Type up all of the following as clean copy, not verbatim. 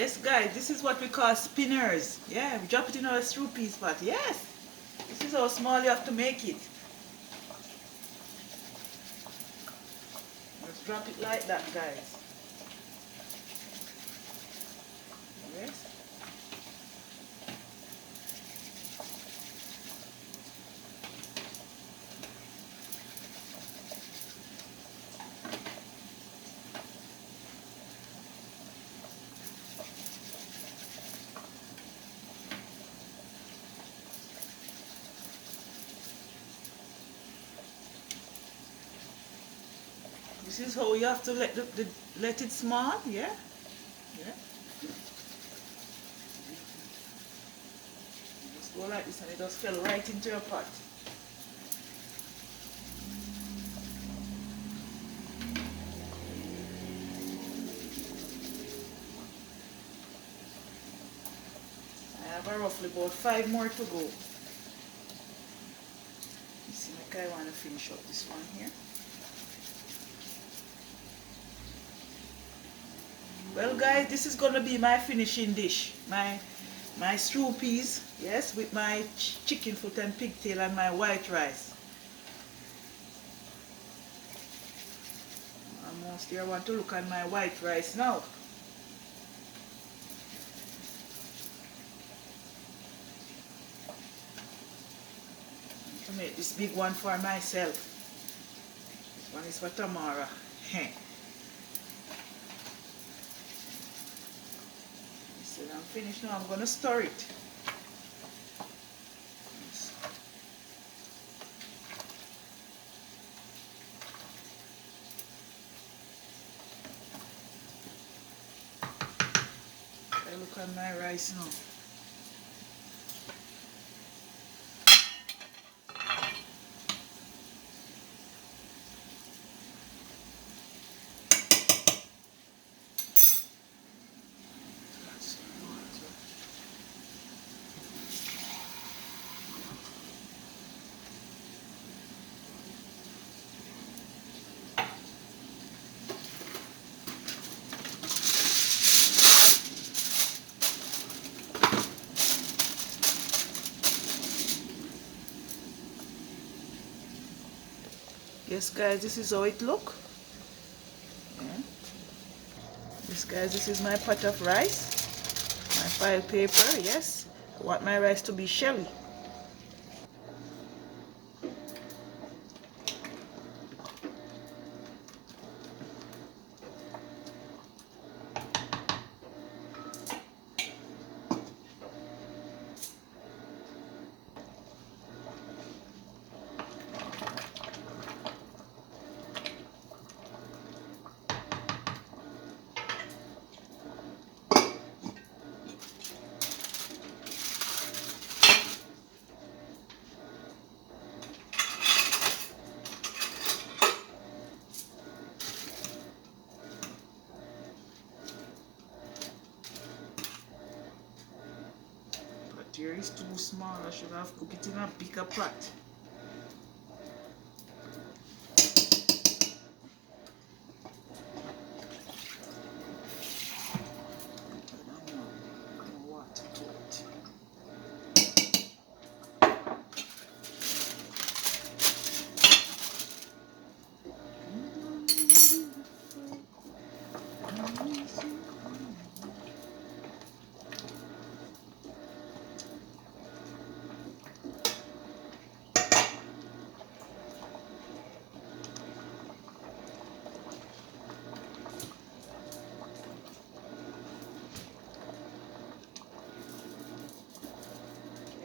Yes, guys, this is what we call spinners. Yeah, we drop it in our stew peas pot. Yes, this is how small you have to make it. Let's drop it like that, guys. Yes. This is how you have to let it small. Yeah. Yeah. Just go like this and it just fell right into your pot. I have roughly about 5 more to go. You see, like I want to finish up this one here. Well, guys, this is gonna be my finishing dish. My stew peas, yes, with my chicken foot and pigtail and my white rice. Almost here. I want to look at my white rice now. To make this big one for myself. This one is for tomorrow. So I'm finished now. I'm gonna stir it. I look at my rice now. Yes, guys, this is how it look. Yeah. Yes, guys, this is my pot of rice. My file paper, yes. I want my rice to be shelly. But here is too small. I should have cooked it in a bigger pot.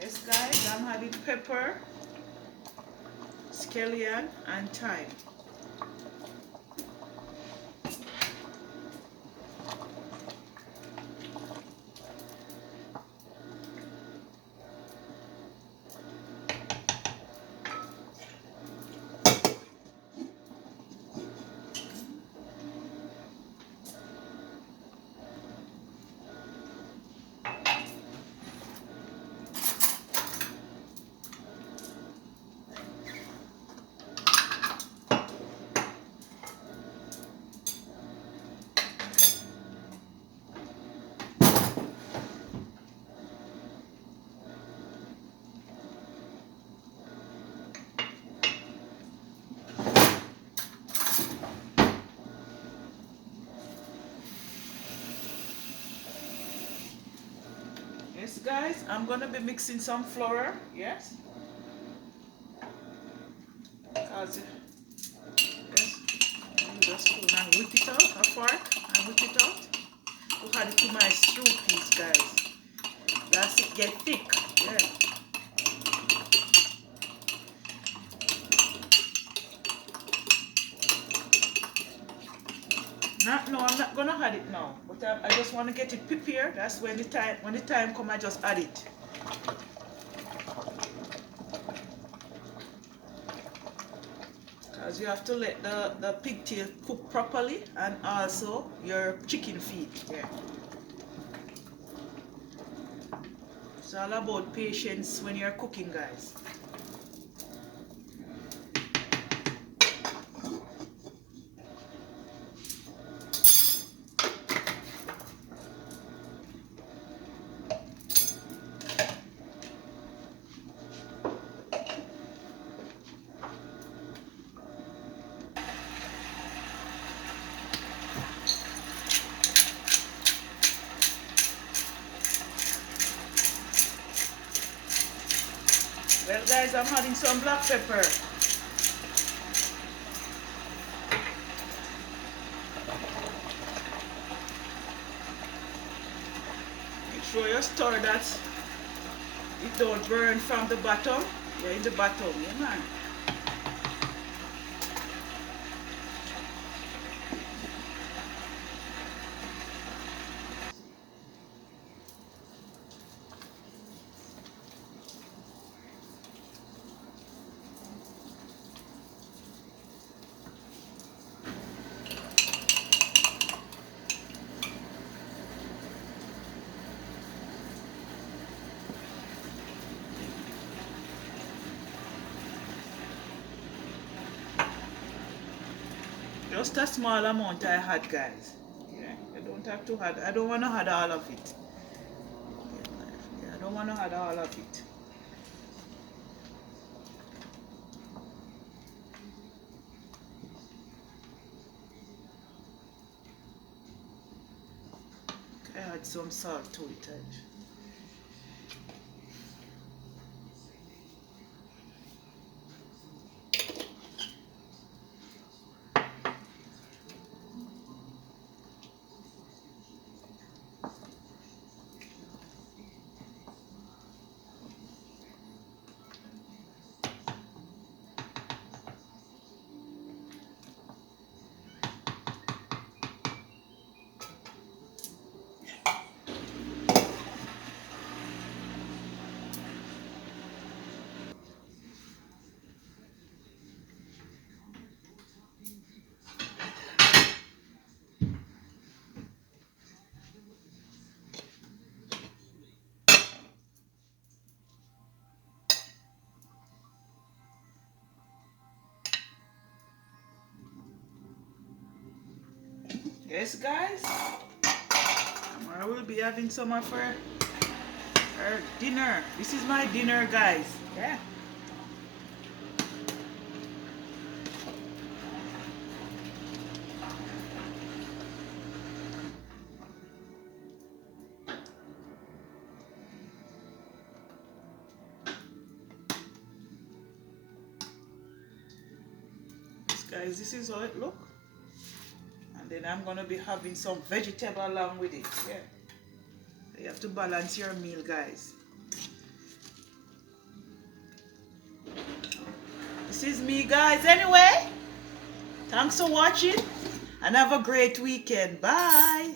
Yes, guys, I'm adding pepper, scallion, and thyme. Yes, guys, I'm gonna be mixing some flour. Yes, because yes, you just spoon and whip it out, a fork and whip it out to add it to my stew piece, guys. That's it, get thick. Yeah. No, I'm not gonna add it now, but I just want to get it prepared. That's when the time come, I just add it. Because you have to let the pigtail cook properly, and also your chicken feet. Yeah. It's all about patience when you're cooking, guys. Well, guys, I'm adding some black pepper. Make sure you stir that it don't burn from the bottom. Yeah, in the bottom, yeah, man. Just a small amount I had, guys. Yeah, you don't have to add. I don't want to add all of it. Yeah, I don't want to add all of it. I add some salt to it. Yes, guys. I will be having some of her dinner. This is my dinner, guys. Yeah. Yes, guys, this is how it look. And then I'm gonna be having some vegetable along with it. Yeah. You have to balance your meal, guys. This is me, guys. Anyway, thanks for watching and have a great weekend. Bye.